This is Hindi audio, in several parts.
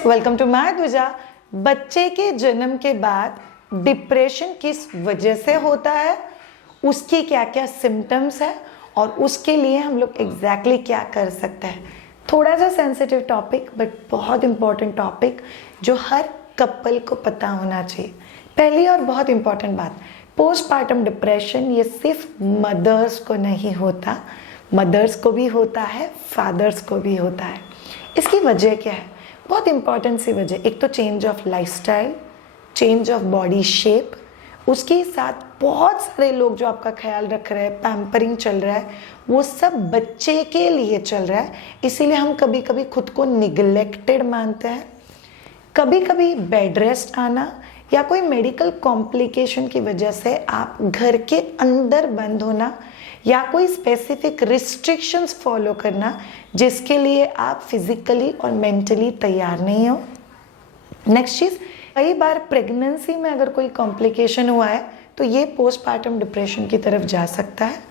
Friends, welcome to my Dwija. बच्चे के जन्म के बाद डिप्रेशन किस वजह से होता है, उसकी क्या क्या सिम्टम्स है और उसके लिए हम लोग एग्जैक्टली क्या कर सकते हैं। थोड़ा सा सेंसिटिव टॉपिक बट बहुत इंपॉर्टेंट टॉपिक जो हर कपल को पता होना चाहिए। पहली और बहुत इंपॉर्टेंट बात, पोस्टपार्टम डिप्रेशन ये सिर्फ मदर्स को नहीं होता, मदर्स को भी होता है, फादर्स को भी होता है। इसकी वजह क्या है? बहुत इंपॉर्टेंट सी वजह, एक तो change of lifestyle, change of body shape, उसके साथ बहुत सारे लोग जो आपका ख्याल रख रहे हैं, पैम्परिंग चल रहा है, वो सब बच्चे के लिए चल रहा है। इसीलिए हम कभी कभी खुद को निगलेक्टेड मानते हैं। कभी कभी बेड रेस्ट आना या कोई मेडिकल कॉम्प्लिकेशन की वजह से आप घर के अंदर बंद होना या कोई स्पेसिफिक रिस्ट्रिक्शंस फॉलो करना जिसके लिए आप फिजिकली और मेंटली तैयार नहीं हो। नेक्स्ट चीज़, कई बार प्रेगनेंसी में अगर कोई कॉम्प्लिकेशन हुआ है तो ये पोस्टपार्टम डिप्रेशन की तरफ जा सकता है।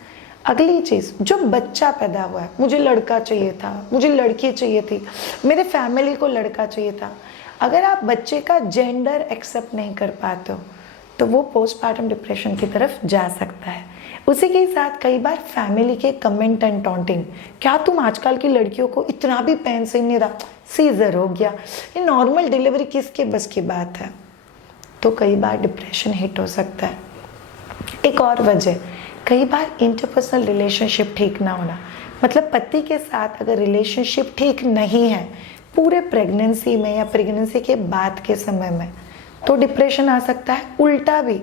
अगली चीज़, जो बच्चा पैदा हुआ है, मुझे लड़का चाहिए था, मुझे लड़की चाहिए थी, मेरे फैमिली को लड़का चाहिए था, अगर आप बच्चे का जेंडर एक्सेप्ट नहीं कर पाते हो तो वो पोस्टपार्टम डिप्रेशन की तरफ जा सकता है। उसी के साथ कई बार फैमिली के कमेंट एंड टॉन्टिंग, क्या तुम आजकल की लड़कियों को इतना भी पेन से नहीं रहा, सीजर हो गया, ये नॉर्मल डिलीवरी किसके बस की बात है, तो कई बार डिप्रेशन हिट हो सकता है। एक और वजह, कई बार इंटरपर्सनल रिलेशनशिप ठीक ना होना, मतलब पति के साथ अगर रिलेशनशिप ठीक नहीं है पूरे प्रेगनेंसी में या प्रेगनेंसी के बाद के समय में तो डिप्रेशन आ सकता है। उल्टा भी,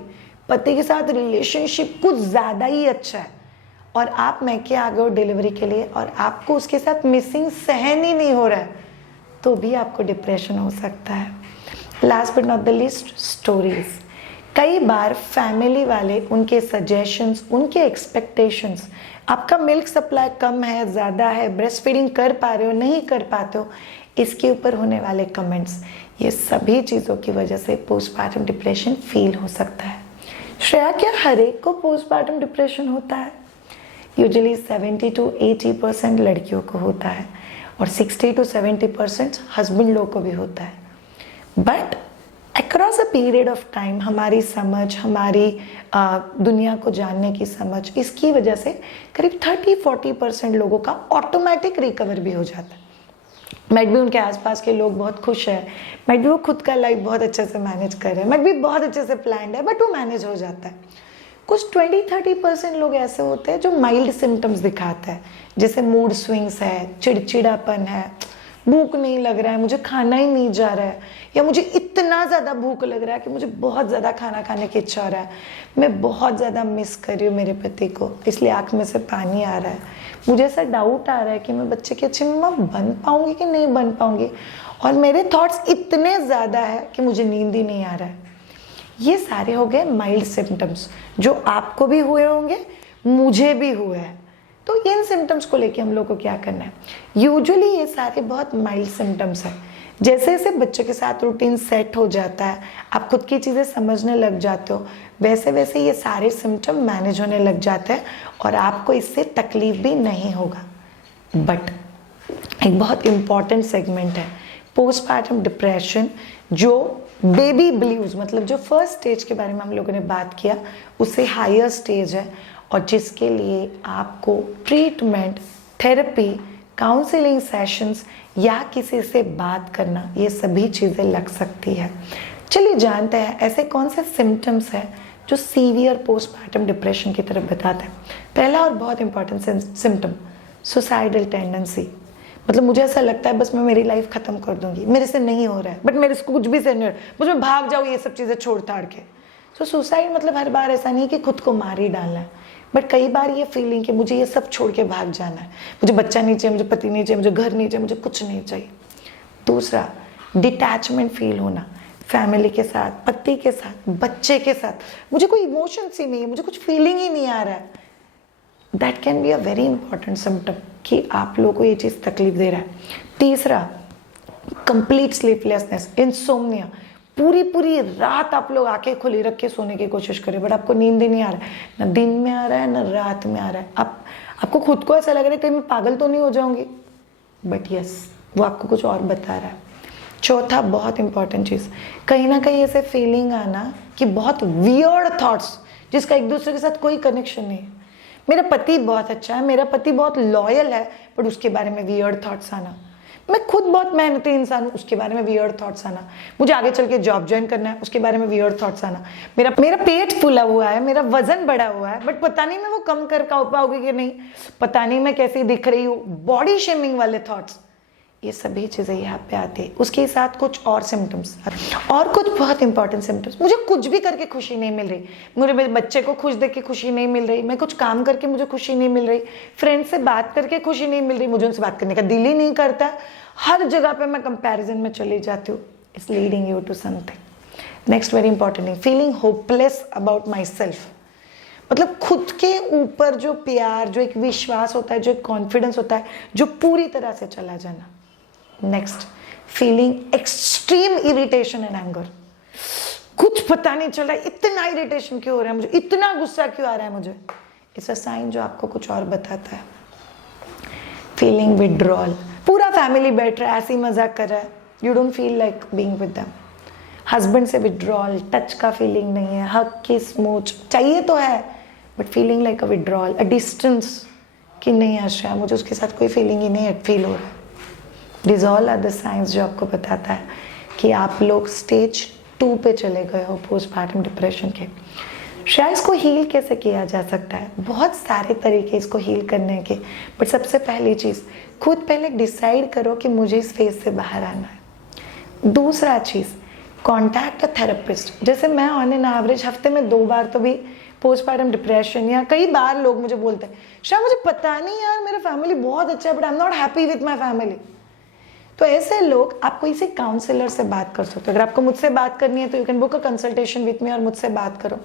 पति के साथ रिलेशनशिप कुछ ज़्यादा ही अच्छा है और आप मैके आ गए हो डिलीवरी के लिए और आपको उसके साथ मिसिंग सहन ही नहीं हो रहा है तो भी आपको डिप्रेशन हो सकता है। Last but not the least, stories. कई बार फैमिली वाले उनके सजेशंस, उनके एक्सपेक्टेशंस, आपका मिल्क सप्लाई कम है, ज़्यादा है, ब्रेस्ट फीडिंग कर पा रहे हो, नहीं कर पाते हो, इसके ऊपर होने वाले कमेंट्स, ये सभी चीज़ों की वजह से पोस्टपार्टम डिप्रेशन फील हो सकता है। श्रेया, क्या हर एक को पोस्टपार्टम डिप्रेशन होता है? यूजुअली 70 to 80% लड़कियों को होता है और 60 to 70% हस्बैंड लोग को भी होता है। But across a period of time हमारी समझ, हमारी दुनिया को जानने की समझ, इसकी वजह से करीब 30-40% लोगों का ऑटोमेटिक रिकवर भी हो जाता है। मैट भी उनके आसपास के लोग बहुत खुश हैं, मैट भी वो खुद का लाइफ बहुत अच्छे से मैनेज कर रहे हैं, मैट भी बहुत अच्छे से प्लान्ड है, बट वो मैनेज हो जाता है। कुछ 20-30% लोग ऐसे होते हैं जो माइल्ड सिम्टम्स दिखाते हैं, जैसे मूड स्विंग्स है, चिड़चिड़ापन है, भूख नहीं लग रहा है, मुझे खाना ही नहीं जा रहा है, या मुझे इतना ज़्यादा भूख लग रहा है कि मुझे बहुत ज़्यादा खाना खाने की इच्छा हो रहा है, मैं बहुत ज़्यादा मिस कर रही हूँ मेरे पति को इसलिए आँख में से पानी आ रहा है, मुझे ऐसा डाउट आ रहा है कि मैं बच्चे की अच्छी मम्मा बन पाऊँगी कि नहीं बन पाऊँगी, और मेरे थॉट्स इतने ज़्यादा है कि मुझे नींद ही नहीं आ रहा है। ये सारे हो गए माइल्ड सिम्टम्स जो आपको भी हुए होंगे, मुझे भी हुए हैं। तो इन सिम्टम्स को लेके हम लोग को क्या करना है? यूजुअली ये सारे बहुत माइल्ड सिम्टम्स हैं। जैसे जैसे बच्चे के साथ रूटीन सेट हो जाता है, आप खुद की चीज़ें समझने लग जाते हो, वैसे वैसे ये सारे सिम्टम मैनेज होने लग जाते हैं और आपको इससे तकलीफ भी नहीं होगा। बट एक बहुत इम्पॉर्टेंट सेगमेंट है पोस्टपार्टम डिप्रेशन, जो बेबी ब्लूज, मतलब जो फर्स्ट स्टेज के बारे में हम लोगों ने बात किया, उससे हायर स्टेज है और जिसके लिए आपको ट्रीटमेंट, थेरेपी, काउंसलिंग सेशंस या किसी से बात करना, ये सभी चीज़ें लग सकती है। चलिए जानते हैं ऐसे कौन से सिम्टम्स हैं जो सीवियर पोस्टपार्टम डिप्रेशन की तरफ बताते हैं। पहला और बहुत इंपॉर्टेंट सिम्टम, सुसाइडल टेंडेंसी, मतलब मुझे ऐसा लगता है बस मैं मेरी लाइफ ख़त्म कर दूंगी, मेरे से नहीं हो रहा है, बट मेरे से कुछ भी से नहीं हो रहा है, मुझे भाग जाऊँ ये सब चीज़ें छोड़ ताड़ के। तो सुसाइड मतलब हर बार ऐसा नहीं कि खुद को मार ही डालना है, बट कई बार ये फीलिंग कि मुझे ये सब छोड़ के भाग जाना है, मुझे बच्चा नहीं चाहिए, मुझे पति नहीं चाहिए, मुझे घर नहीं चाहिए, मुझे कुछ नहीं चाहिए। दूसरा, डिटैचमेंट फील होना, फैमिली के साथ, पति के साथ, बच्चे के साथ, मुझे कोई इमोशंस ही नहीं है, मुझे कुछ फीलिंग ही नहीं आ रहा है। That can be a very important symptom कि आप लोगों को ये चीज़ तकलीफ दे रहा है। तीसरा, कंप्लीट स्लीपलेसनेस, इंसोम्निया, पूरी पूरी रात आप लोग आंखें खुली रख के सोने की कोशिश करें बट आपको नींद ही नहीं आ रहा है, ना दिन में आ रहा है ना रात में आ रहा है, आपको खुद को ऐसा लग रहा है कहीं मैं पागल तो नहीं हो जाऊंगी, बट यस वो आपको कुछ और बता रहा है। चौथा बहुत इंपॉर्टेंट चीज़, कहीं ना कहीं ऐसे फीलिंग आना कि बहुत वियर्ड थॉट्स जिसका एक दूसरे के साथ कोई कनेक्शन नहीं है। मेरा पति बहुत अच्छा है, मेरा पति बहुत लॉयल है, बट उसके बारे में वियर्ड थॉट्स आना। मैं खुद बहुत मेहनती इंसान हूँ, उसके बारे में वियर्ड थॉट्स आना। मुझे आगे चल के जॉब ज्वाइन करना है, उसके बारे में वियर्ड थॉट्स आना। मेरा पेट फूला हुआ है, मेरा वजन बढ़ा हुआ है, बट पता नहीं मैं वो कम कर पाऊंगी कि नहीं, पता नहीं मैं कैसी दिख रही हूँ, बॉडी शेमिंग वाले थॉट्स, ये सभी चीज़ें यहाँ पे आती है। उसके साथ कुछ और सिम्टम्स और कुछ बहुत इंपॉर्टेंट सिम्टम्स, मुझे कुछ भी करके खुशी नहीं मिल रही, मुझे मेरे बच्चे को खुश देख के खुशी नहीं मिल रही, मैं कुछ काम करके मुझे खुशी नहीं मिल रही, फ्रेंड से बात करके खुशी नहीं मिल रही, मुझे उनसे बात करने का दिल ही नहीं करता, हर जगह पे मैं कंपैरिजन में चली जाती हूँ। It's leading you to something. Next very important thing, feeling hopeless about myself. मतलब खुद के ऊपर जो प्यार, जो एक विश्वास होता है, जो एक कॉन्फिडेंस होता है, जो पूरी तरह से चला जाना। Next, feeling extreme irritation and anger. कुछ पता नहीं चल रहा है, इतना इरिटेशन क्यों हो रहा है मुझे, इतना गुस्सा क्यों आ रहा है मुझे। इट्स अ साइन जो आपको कुछ और बताता है। फीलिंग विड्रॉल, पूरा फैमिली बैठ रहा है, ऐसी मजाक कर रहा है, you don't feel like being with them. Husband से विड्रॉल, टच का फीलिंग नहीं है, हक किस मूच चाहिए तो है, but feeling like a withdrawal, a distance, कि नहीं आशा मुझे उसके साथ कोई फीलिंग ही नहीं फील हो रहा है। These all are the signs जो आपको बताता है कि आप लोग स्टेज 2 पे चले गए हो पोस्टमार्टम डिप्रेशन के। शायद इसको हील कैसे किया जा सकता है, बहुत सारे तरीके इसको हील करने के, बट सबसे पहली चीज़, खुद पहले डिसाइड करो कि मुझे इस फेज से बाहर आना है। दूसरा चीज़, कॉन्टैक्ट अ थेरेपिस्ट। जैसे मैं ऑन एन एवरेज हफ्ते में 2 बार तो भी पोस्टमार्टम डिप्रेशन, या कई बार लोग मुझे बोलते हैं शायद मुझे पता नहीं यार मेरा फैमिली बहुत अच्छा है, but I am not happy with my family. तो ऐसे लोग, आप कोई से काउंसलर से बात कर सकते हो। अगर आपको मुझसे बात करनी है तो you can book a consultation with me और मुझसे बात करो।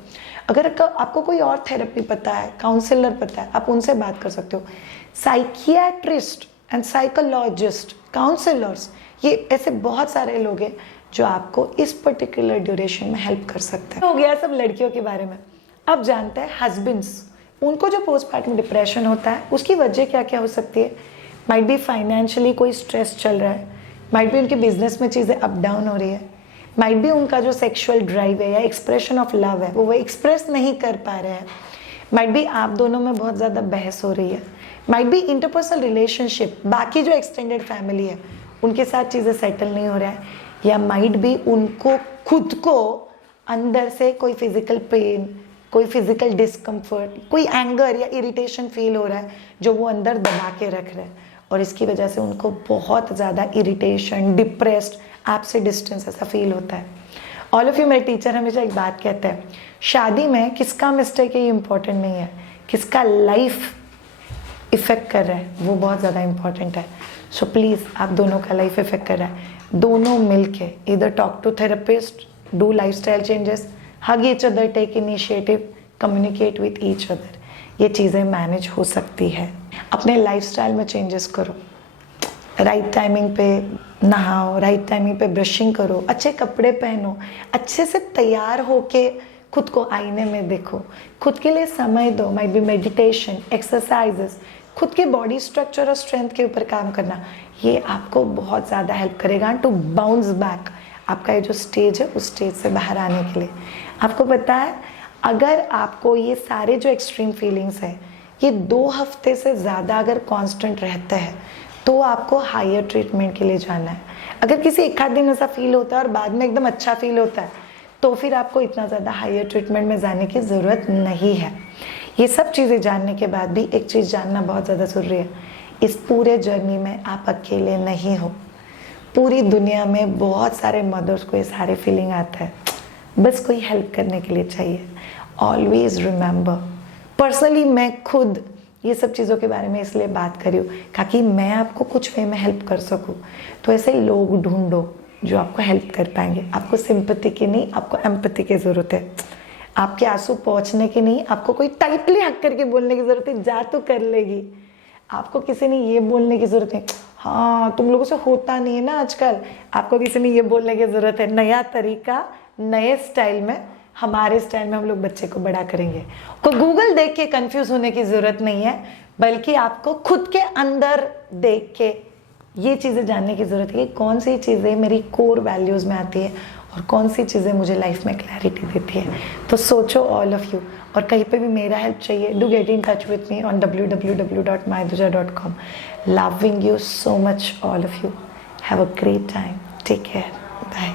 अगर आपको कोई और थेरेपी पता है, काउंसलर पता है, आप उनसे बात कर सकते हो। साइकियाट्रिस्ट एंड साइकोलॉजिस्ट, काउंसलर्स, ये ऐसे बहुत सारे लोग हैं जो आपको इस पर्टिकुलर ड्यूरेशन में हेल्प कर सकते हैं। हो गया सब लड़कियों के बारे में। अब जानते हैं हस्बैंड्स, उनको जो पोस्टमार्टम डिप्रेशन होता है उसकी वजह क्या क्या हो सकती है। माइट बी फाइनेंशियली कोई स्ट्रेस चल रहा है, माइट बी उनके बिजनेस में चीज़ें अप डाउन हो रही है, माइट बी उनका जो सेक्सुअल ड्राइव है या एक्सप्रेशन ऑफ लव है वो एक्सप्रेस नहीं कर पा रहे हैं, माइट बी आप दोनों में बहुत ज़्यादा बहस हो रही है, माइट बी इंटरपर्सनल रिलेशनशिप, बाकी जो एक्सटेंडेड फैमिली है उनके साथ चीज़ें सेटल नहीं हो रहा है, या माइट बी उनको खुद को अंदर से कोई फिजिकल पेन, कोई फिजिकल डिस्कम्फर्ट, कोई एंगर या इरिटेशन फील हो रहा है जो वो अंदर दबा के रख रहे हैं, और इसकी वजह से उनको बहुत ज़्यादा इरिटेशन, डिप्रेस्ड, आपसे डिस्टेंस ऐसा फील होता है। ऑल ऑफ यू, मेरे टीचर हमेशा एक बात कहते हैं, शादी में किसका मिस्टेक है ये इंपॉर्टेंट नहीं है, किसका लाइफ इफेक्ट कर रहा है वो बहुत ज़्यादा इंपॉर्टेंट है। सो प्लीज़, आप दोनों का लाइफ इफेक्ट कर रहा है, दोनों मिलके इधर talk to therapist, do lifestyle changes, hug each other, take initiative, communicate with each other, ये चीज़ें मैनेज हो सकती है। अपने लाइफस्टाइल में चेंजेस करो, राइट टाइमिंग पे नहाओ, राइट टाइमिंग पे ब्रशिंग करो, अच्छे कपड़े पहनो, अच्छे से तैयार होके खुद को आईने में देखो, खुद के लिए समय दो, माइट बी मेडिटेशन, एक्सरसाइजेस, खुद के बॉडी स्ट्रक्चर और स्ट्रेंथ के ऊपर काम करना, ये आपको बहुत ज़्यादा हेल्प करेगा टू बाउंस बैक, आपका ये जो स्टेज है उस स्टेज से बाहर आने के लिए। आपको पता है, अगर आपको ये सारे जो एक्सट्रीम फीलिंग्स है ये 2 हफ्ते से ज़्यादा अगर कांस्टेंट रहता है तो आपको हायर ट्रीटमेंट के लिए जाना है। अगर किसी एक आध दिन ऐसा फील होता है और बाद में एकदम अच्छा फील होता है तो फिर आपको इतना ज़्यादा हायर ट्रीटमेंट में जाने की ज़रूरत नहीं है। ये सब चीज़ें जानने के बाद भी एक चीज़ जानना बहुत ज़्यादा ज़रूरी है, इस पूरे जर्नी में आप अकेले नहीं हो। पूरी दुनिया में बहुत सारे मदर्स को ये सारे फीलिंग आता है, बस कोई हेल्प करने के लिए चाहिए। ऑलवेज रिमेंबर, पर्सनली मैं खुद ये सब चीज़ों के बारे में इसलिए बात करी हूँ ताकि मैं आपको कुछ वे में हेल्प कर सकूँ। तो ऐसे लोग ढूंढो जो आपको हेल्प कर पाएंगे। आपको सिंपैथी की नहीं, आपको एम्पैथी की ज़रूरत है। आपके आंसू पहुँचने की नहीं, आपको कोई टाइटली हक करके बोलने की ज़रूरत है, जा तो कर लेगी। आपको किसी ने ये बोलने की ज़रूरत है, हाँ तुम लोगों से होता नहीं है ना आजकल, आपको किसी ने ये बोलने की ज़रूरत है, नया तरीका, नए स्टाइल में, हमारे स्टाइल में हम लोग बच्चे को बड़ा करेंगे। को गूगल देख के कंफ्यूज होने की ज़रूरत नहीं है, बल्कि आपको खुद के अंदर देख के ये चीज़ें जानने की ज़रूरत है कि कौन सी चीज़ें मेरी कोर वैल्यूज़ में आती है और कौन सी चीज़ें मुझे लाइफ में क्लैरिटी देती है। तो सोचो ऑल ऑफ यू, और कहीं पे भी मेरा हेल्प चाहिए, do get in touch with me on www.maiduja.com। Loving you so much all of you, have a great time, take care, bye.